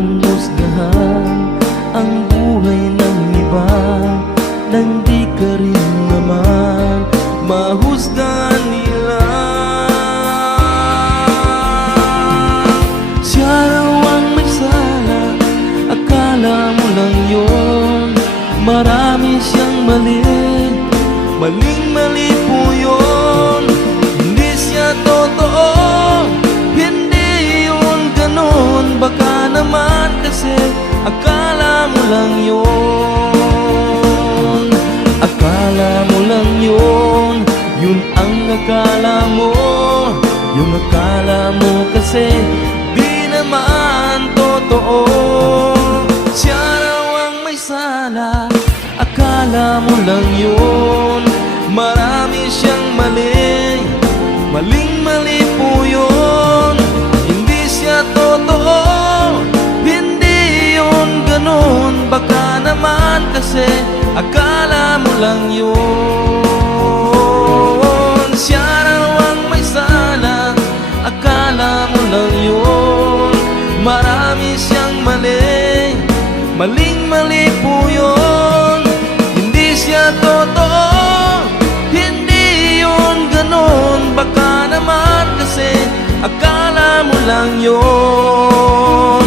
mong husgahan ang buhay ng iba nang di ka rin naman mahusgahan nila. Siya raw ang may sala, akala mo lang yun. Marami siyang mali, maling-mali po yun. Hindi siya totoo, hindi yun ganun. Baka naman kasi akala mo lang yun. Akala mo lang yun, yun ang akala mo. Yung akala mo kasi di naman totoo. Siya raw ang may sala, akala mo lang yun. Marami siyang mali, maling-mali po yun. Hindi siya totoo, hindi yun ganun. Baka naman kasi akala mo lang yun. Siya raw ang may sala, akala mo lang yun. Marami siyang mali, maling-mali po yun. Hindi siya totoo, hindi yun ganun. Baka naman kasi akala mo lang yun.